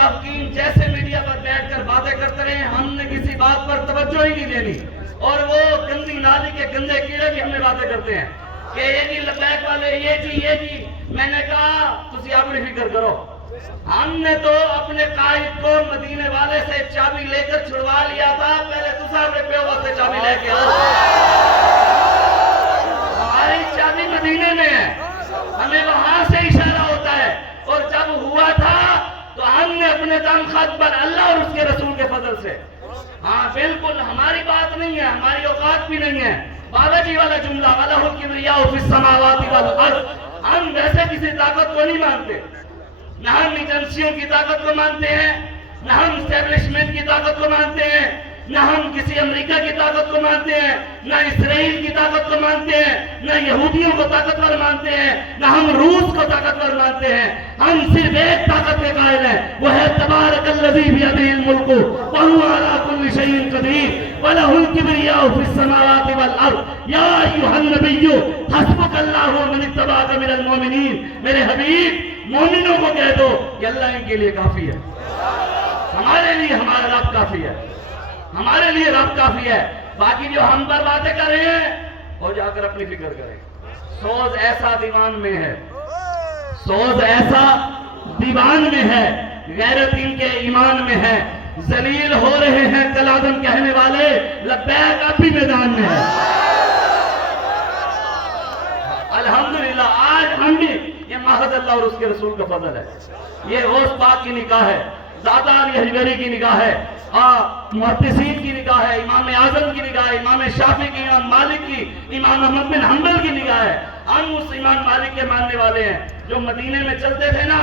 منافقین جیسے میڈیا پر بیٹھ کر باتیں کرتے رہے، ہم نے کسی بات پر توجہ ہی نہیں دینی، اور وہ گندی نالی کے گندے کیڑے بھی ہمیں باتیں کرتے ہیں کہ یہ جی لبیک والے، یہ جی میں نے کہا تسی اپنی فکر کرو، ہم نے تو اپنے قائد کو مدینے والے سے چابی لے کر چھڑوا لیا تھا، پہلے تسا اپنے پیو سے چابی لے کے آؤ، ہماری چابی مدینے میں ہے، ہمیں وہاں سے اشارہ ہوتا ہے، اور جب ہوا تھا تو ہم نے اپنے دم خط پر اللہ اور اس کے رسول کے فضل سے، ہاں بالکل ہماری بات نہیں ہے، ہماری اوقات بھی نہیں ہے، بابا جی والا جملہ وَلَهُ الْكِبْرِيَاءُ فِي السَّمَاوَاتِ وَالْأَرْضِ، ہم ویسے کسی طاقت کو نہیں مانتے، نہ ہم ایجنسیوں کی طاقت کو مانتے ہیں، نہ ہم اسٹیبلشمنٹ کی طاقت کو مانتے ہیں، نہ ہم کسی امریکہ کی طاقت کو مانتے ہیں، نہ اسرائیل کی طاقت کو مانتے ہیں، نہ یہودیوں کو طاقتور مانتے ہیں، نہ ہم روس کو طاقتور مانتے ہیں، ہم صرف ایک طاقت کے قائل ہیں، وہ ہے تبارک الذی بیدہ الملک وہو علی کل شیء قدیر وَلَهُ الْكِبْرِيَاءُ فِي السَّمَاوَاتِ وَالْأَرْضِ یا ایھا النبی حسبک اللہ ومن اتبعک من المؤمنین، میرے حبیب مومنوں کو کہہ دو کہ اللہ ان کے لیے کافی ہے، ہمارے لیے ہمارا رب کافی ہے، ہمارے لیے رب کافی ہے، باقی جو ہم پر باتیں کر رہے ہیں وہ جا کر اپنی فکر کریں، سوز ایسا دیوان میں ہے، سوز ایسا دیوان میں ہے، غیرت ان کے ایمان میں ہے، ذلیل ہو رہے ہیں کلادم کہنے والے، لبیک اب بھی میدان میں ہے، الحمدللہ آج ہم بھی، یہ محض اللہ اور اس کے رسول کا فضل ہے، یہ غوث پاک کی نکاح ہے، داتا علی حجویری کی نکاح ہے، محدثین کی نکاح ہے، امام اعظم کی نکاح ہے، امام شافعی کی، امام مالک کی، امام احمد بن حنبل کی نکاح ہے، ہم اس امام مالک کے ماننے والے ہیں جو مدینے میں چلتے تھے نا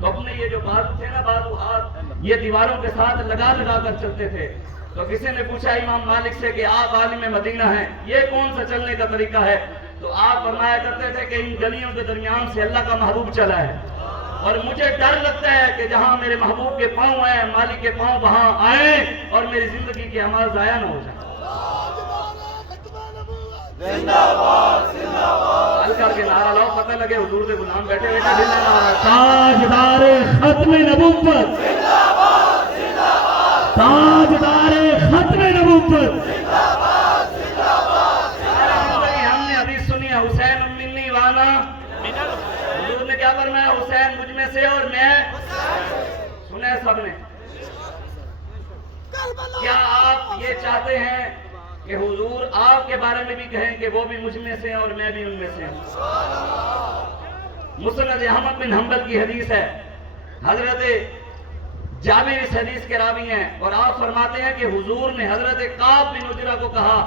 تو اپنے یہ جو بازو تھے نا، بازو ہاتھ یہ دیواروں کے ساتھ لگا لگا کر چلتے تھے، تو کسی نے پوچھا امام مالک سے کہ آپ عالم مدینہ ہیں، یہ کون سا چلنے کا طریقہ ہے؟ تو آپ فرمایا کرتے تھے کہ ان گلیوں کے درمیان سے اللہ کا محبوب چلا ہے، اور مجھے ڈر لگتا ہے کہ جہاں میرے محبوب کے پاؤں ہیں، مالک کے پاؤں وہاں آئیں اور میری زندگی کے اعمال ضائع نہ ہو جائیں۔ حل کر کے نعرہ لاؤ، پتہ لگے حضور کے غلام بیٹھے بیٹھے تاجدار ختم نبوت، تاجدار ختم نبوت، ہم نے حدیث سنی ہے حسین منی وانا، حضور نے کیا فرمایا؟ حسین مجھ میں سے اور میں، سنے سب نے، کیا آپ یہ چاہتے ہیں کہ حضور آپ کے بارے میں بھی کہیں کہ وہ بھی مجھ میں سے ہیں اور میں بھی ان میں سے ہوں؟ مسند احمد بن حنبل کی حدیث ہے، حضرت جابر اس حدیث کے راوی ہیں، اور آپ فرماتے ہیں کہ حضور نے حضرت کعب بن عجرہ کو کہا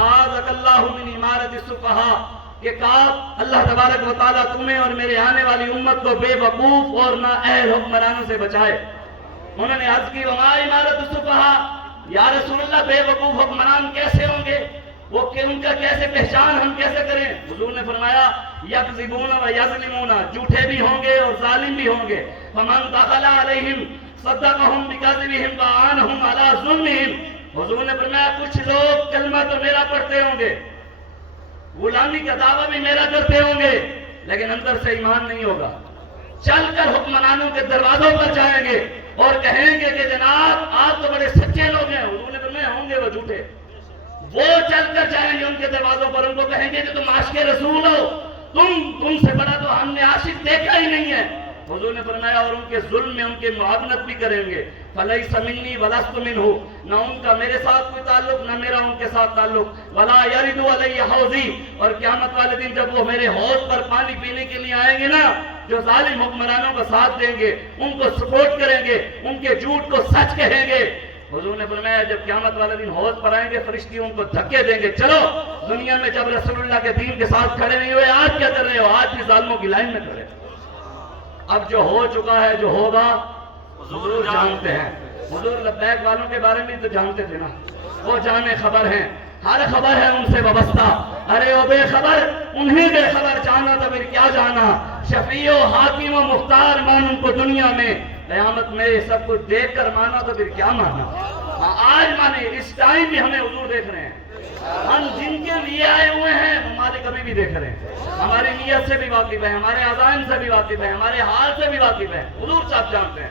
اعاذک اللہ من امارت السفہاء، کہ کعب اللہ تبارک و تعالیٰ تمہیں اور میرے آنے والی امت کو بے وقوف اور نااہل حکمرانوں سے بچائے۔ انہوں نے عرض کی وما امارت السفہاء، یا رسول اللہ بے وقوف حکمران کیسے ہوں گے؟ وہ کہ ان کا کیسے پہچان ہم کیسے کریں؟ حضور نے فرمایا یکذبون و یظلمون، جھوٹے بھی ہوں گے اور ظالم بھی ہوں گے، فمن دخل علیہم صدقہم بکذبہم وعانہم علی ظلمہم، حضور نے فرمایا کچھ لوگ کلمہ تو میرا پڑھتے ہوں گے، غلامی کا دعویٰ بھی میرا کرتے ہوں گے، لیکن اندر سے ایمان نہیں ہوگا، چل کر حکمرانوں کے دروازوں پر جائیں گے اور کہیں گے کہ جناب آپ تو بڑے سچے لوگ ہیں، حضور نے فرمایا ہوں گے وہ جھوٹے، وہ چل کر جائیں گے ان کے دروازوں پر، ان کو کہیں گے کہ تم عاشق رسول ہو، تم سے بڑا تو ہم نے عاشق دیکھا ہی نہیں ہے، حضور نے فرمایا اور ان کے ظلم میں ان کے معاونت بھی کریں گے، فَلَيْسَ مِنِّي وَلَسْتُ مِنْهُ، نہ ان کا میرے ساتھ کوئی تعلق نہ میرا ان کے ساتھ تعلق، وَلَا يَرِدُ عَلَيَّ حَوْضِي، اور قیامت والے دن جب وہ میرے حوض پر پانی پینے کے لیے آئیں گے نا، جو ظالم حکمرانوں کا ساتھ دیں گے، ان کو سپورٹ کریں گے، ان کے جھوٹ کو سچ کہیں گے، حضور نے فرمایا جب قیامت والے دن حوض پر آئیں گے فرشتے ان کو دھکے دیں گے، چلو دنیا میں جب رسول اللہ کے دین کے ساتھ کھڑے نہیں ہوئے، آج کیا کر رہے ہو؟ آج بھی ظالموں کی لائن میں کھڑے۔ اب جو ہو چکا ہے، جو ہوگا حضور جانتے ہیں، حضور لبیک والوں کے بارے میں تو جانتے تھے نا، وہ جانے خبر ہیں، ہر خبر ہے ان سے وابستہ، ارے وہ بے خبر انہیں بے خبر جانا تو پھر کیا جانا، شفیع و حاکم و مختار مان ان کو دنیا میں، قیامت میں سب کچھ دیکھ کر مانا تو پھر کیا مانا، آج مانے اس ٹائم بھی ہمیں حضور دیکھ رہے ہیں، ہم جن کے لیے آئے ہوئے ہیں ممالک ابھی بھی دیکھ رہے ہیں، ہماری نیت سے بھی واقف ہے، ہمارے عزائم سے بھی واقف ہے، ہمارے حال سے بھی واقف ہے، حضور صاحب جانتے ہیں،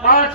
5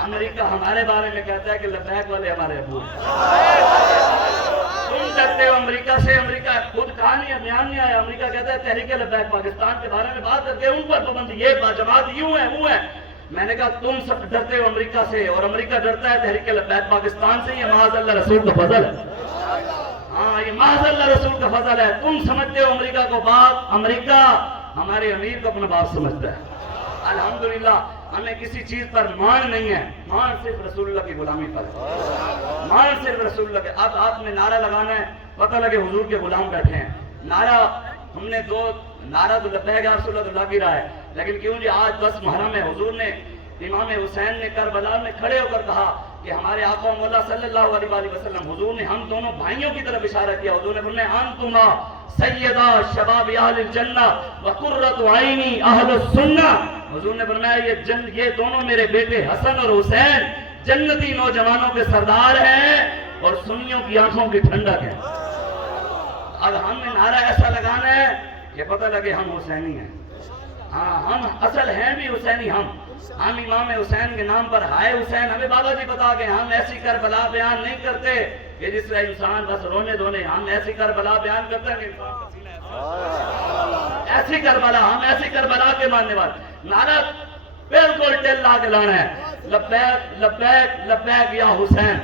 امریکہ ہمارے بارے میں کہتا ہے کہ لبیک والے ہمارے ابو ہیں. تم ڈرتے ہو امریکہ سے. امریکہ خود کہا نہیں ہے, بیان نہیں آیا. امریکہ کہتا ہے تحریک لبیک پاکستان کے بارے میں بات کرتے ہیں, ان پر پابندی, یہ جماعت یوں ہے وہ ہے. میں نے کہا تم سب ڈرتے ہو امریکہ سے, اور امریکہ ڈرتا ہے تحریک لبیک پاکستان سے. یہ معاذ اللہ رسول کا فضل ہے. ہاں, یہ معاذ اللہ رسول کا فضل ہے. تم سمجھتے ہو امریکہ کو باپ, امریکہ ہمارے امیر کو اپنا باپ سمجھتا ہے. الحمدللہ ہمیں کسی چیز پر مان نہیں ہے, مان صرف رسول اللہ کی غلامی پر ہے. مان صرف رسول اللہ کے. اب آپ نے نعرہ لگانا ہے, پتہ لگے حضور کے غلام بیٹھے ہیں. نعرہ ہم نے دو نعرہ تو لبیک یا رسول اللہ کی رہا ہے, لیکن کیوں جی آج 10 محرم ہے, حضور نے امام حسین نے کربلا میں کھڑے ہو کر کہا کہ ہمارے آقا مولا صلی اللہ علیہ وآلہ وسلم, حضور نے ہم دونوں بھائیوں کی طرف اشارہ کیا. حضور نے فرمایا انتما سیدہ شباب اہل الجنہ وقرۃ عینی اہل السنہ. حضور نے فرمایا یہ دونوں میرے بیٹے حسن اور حسین جنتی نوجوانوں کے سردار ہیں اور سنیوں کی آنکھوں کی ٹھنڈک ہے. اب ہم نے نعرہ ایسا لگانا ہے کہ پتہ لگے ہم حسینی ہیں. ہاں, ہم اصل ہیں بھی حسینی. ہم امام حسین کے نام پر ہائے حسین ہمیں بابا جی بتا گئے. ہم ایسی کربلا بیان نہیں کرتے کہ جس سے انسان بس رونے دھونے. ہم ایسی کربلا بیان کرتے ہیں کہ انسان کا سینہ ایسی کربلا, ہم ایسی کربلا کے ماننے والے. نعرہ بالکل ٹل لا کے لانا ہے, لبیک لبیک لبیک یا حسین.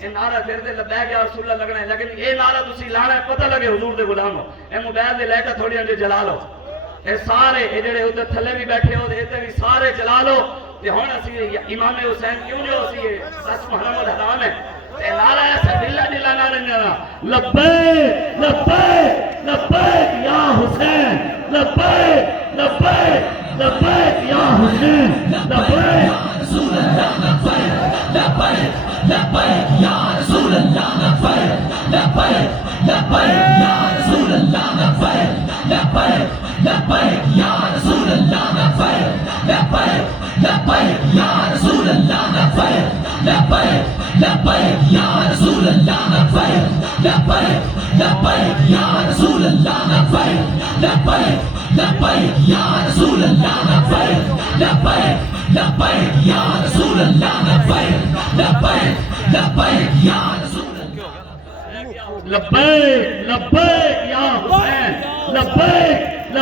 یہ نعرہ پھر دے لبیک یا رسول اللہ لگنا ہے, لیکن یہ نعرہ تسی لانا ہے پتہ لگے حضور دے غلام ہو. اے موبائل دے لے کے تھوڑی انجے جلا لو, اے سارے اے جڑے ادھر تھلے بھی بیٹھے ہو تے بھی سارے جلا لو. تے ہن اسی امام حسین کیوں نہیں ہو سی 10 محرم الحرام ہے. تے نعرہ ایسا ڈھلا ڈھلا نعرہ نہیں, لبیک لبیک لبیک یا حسین, لبیک لبیک لبیک یا حسین, لبیک رسول اللہ لبیک لبیک لبیک یا رسول اللہ لبیک لبیک لبیک یا رسول اللہ لبیک لبیک لبیک یا رسول اللہ لبیک لبیک لبیک یا رسول اللہ لبیک لبیک لبیک یا رسول اللہ لبیک لبیک لبیک یا رسول اللہ لبیک لبیک لبیک یا رسول اللہ لبیک لبیک لبیک یا رسول اللہ لبیک لبیک لبیک یا رسول اللہ لبیک لبیک یا حسین, لبیک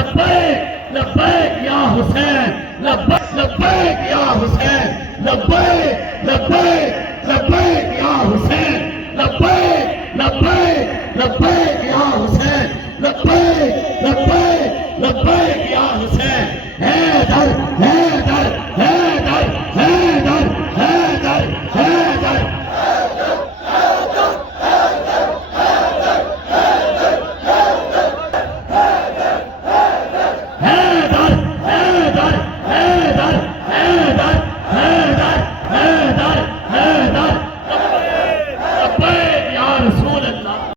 لبیک لبیک یا حسین, لبیک لبیک یا حسین, لبیک لبیک لبیک یا حسین, لبیک لبیک لبیک یا حسین, لبیک لبیک لبیک یا حسین. حیدر حیدر حیدر